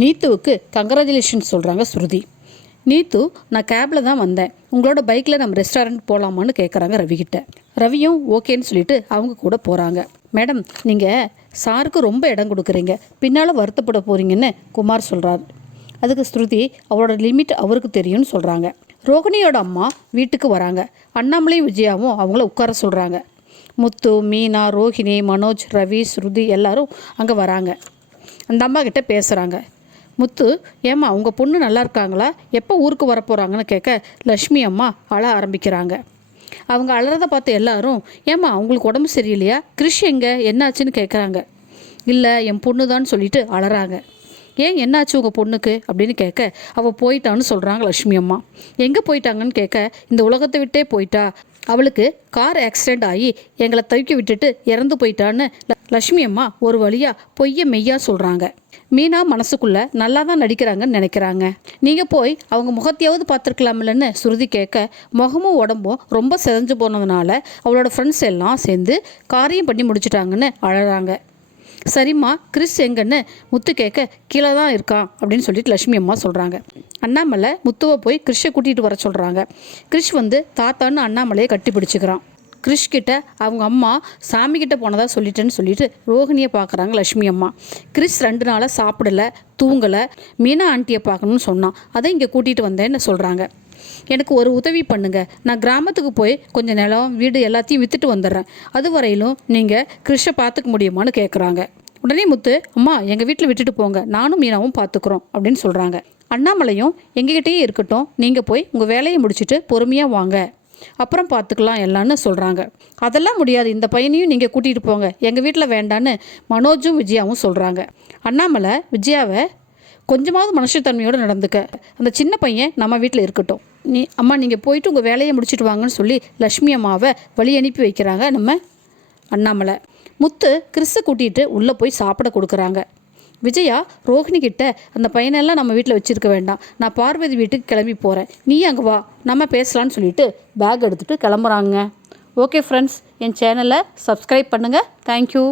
நீத்துவுக்கு congratulations சொல்கிறாங்க ஸ்ருதி. நீத்து, நான் கேபில் தான் வந்தேன், உங்களோட பைக்கில் நம்ம ரெஸ்டாரண்ட் போகலாமான்னு கேட்குறாங்க ரவிக்கிட்ட. ரவியும் ஓகேன்னு சொல்லிட்டு அவங்க கூட போகிறாங்க. மேடம், நீங்கள் சாருக்கு ரொம்ப இடம் கொடுக்குறீங்க, பின்னால் வருத்தப்பட போகிறீங்கன்னு குமார் சொல்கிறார். அதுக்கு ஸ்ருதி அவரோட லிமிட் அவருக்கு தெரியும்னு சொல்கிறாங்க. ரோகிணியோட அம்மா வீட்டுக்கு வராங்க. அண்ணாமலையும் விஜயாவும் அவங்கள உட்கார சொல்கிறாங்க. முத்து, மீனா, ரோஹிணி, மனோஜ், ரவி, ஸ்ருதி எல்லாரும் அங்கே வராங்க. அந்த அம்மா கிட்ட பேசுகிறாங்க. முத்து, ஏம்மா உங்கள் பொண்ணு நல்லா இருக்காங்களா, எப்போ ஊருக்கு வர போகிறாங்கன்னு கேட்க லக்ஷ்மி அம்மா அழ ஆரம்பிக்கிறாங்க. அவங்க அழறதை பார்த்து எல்லாரும், ஏம்மா அவங்களுக்கு உடம்பு சரியில்லையா, கிறிஷ் எங்கே, என்னாச்சுன்னு கேட்குறாங்க. இல்லை, என் பொண்ணு தான் சொல்லிட்டு அழறாங்க. ஏன், என்னாச்சு உங்கள் பொண்ணுக்கு அப்படின்னு கேட்க அவள் போயிட்டான்னு சொல்கிறாங்க லக்ஷ்மி அம்மா. எங்கே போயிட்டாங்கன்னு கேட்க, இந்த உலகத்தை விட்டே போயிட்டா, அவளுக்கு கார் ஆக்சிடெண்ட் ஆகி எங்களை தவிக்க விட்டுட்டு இறந்து போயிட்டான்னு லக்ஷ்மி அம்மா ஒரு வழியாக பொய்ய மெய்யா சொல்கிறாங்க. மீனா மனசுக்குள்ளே நல்லா தான் நடிக்கிறாங்கன்னு நினைக்கிறாங்க. நீங்கள் போய் அவங்க முகத்தையாவது பார்த்துருக்கலாமில்லன்னு ஸ்ருதி கேட்க, முகமும் உடம்பும் ரொம்ப செதஞ்சு போனதுனால அவளோட ஃப்ரெண்ட்ஸ் எல்லாம் சேர்ந்து காரியம் பண்ணி முடிச்சிட்டாங்கன்னு அழறாங்க. சரிம்மா, கிறிஸ் எங்கன்னு முத்து கேட்க, கீழே தான் இருக்கான் அப்படின்னு சொல்லிட்டு லக்ஷ்மி அம்மா சொல்கிறாங்க. அண்ணாமலை முத்துவை போய் கிறிஷை கூட்டிகிட்டு வர சொல்கிறாங்க. கிறிஷ் வந்து தாத்தான்னு அண்ணாமலையை கட்டி பிடிச்சிக்கிறான். கிறிஷ்கிட்ட அவங்க அம்மா சாமிக்கிட்ட போனதாக சொல்லிட்டேன்னு சொல்லிட்டு ரோஹிணியை பார்க்குறாங்க லக்ஷ்மி அம்மா. கிறிஷ் 2 நாளாக சாப்பிடலை, தூங்கலை, மீனா ஆண்டியை பார்க்கணுன்னு சொன்னான், அதை இங்கே கூட்டிகிட்டு வந்தேன்னு சொல்கிறாங்க. எனக்கு ஒரு உதவி பண்ணுங்க, நான் கிராமத்துக்கு போய் கொஞ்சம் நிலம் வீடு எல்லாத்தையும் விற்றுட்டு வந்துடுறேன், அது வரையிலும் நீங்கள் கிறிஷை பார்த்துக்க முடியுமான்னு கேட்குறாங்க. உடனே முத்து, அம்மா எங்கள் வீட்டில் விட்டுட்டு போங்க, நானும் மீனாவும் பார்த்துக்குறோம் அப்படின்னு சொல்கிறாங்க. அண்ணாமலையும் எங்ககிட்டயே இருக்கட்டும், நீங்கள் போய் உங்கள் வேலையை முடிச்சுட்டு பொறுமையாக வாங்க, அப்புறம் பார்த்துக்கலாம் எல்லான்னு சொல்கிறாங்க. அதெல்லாம் முடியாது, இந்த பையனையும் நீங்கள் கூட்டிகிட்டு போங்க, எங்கள் வீட்டில் வேண்டான்னு மனோஜும் விஜயாவும் சொல்கிறாங்க. அண்ணாமலை விஜயாவை கொஞ்சமாவது மனுஷத்தன்மையோடு நடந்துக்க, அந்த சின்ன பையன் நம்ம வீட்டில் இருக்கட்டும், அம்மா நீங்கள் போயிட்டு உங்கள் வேலையை முடிச்சுட்டு வாங்கன்னு சொல்லி லக்ஷ்மி அம்மாவை வழி அனுப்பி வைக்கிறாங்க நம்ம அண்ணாமலை. முத்து கிறிஸை கூட்டிகிட்டு உள்ளே போய் சாப்பிட கொடுக்குறாங்க. விஜயா ரோஹிணி கிட்ட, அந்த பையனெல்லாம் நம்ம வீட்டில் வச்சுருக்க வேண்டாம், நான் பார்வதி வீட்டுக்கு கிளம்பி போகிறேன், நீ அங்கே வா, நம்ம பேசலான்னு சொல்லிட்டு பேக் எடுத்துகிட்டு கிளம்புறாங்க. ஓகே ஃப்ரெண்ட்ஸ், என் சேனலை சப்ஸ்கிரைப் பண்ணுங்கள். தேங்க்யூ.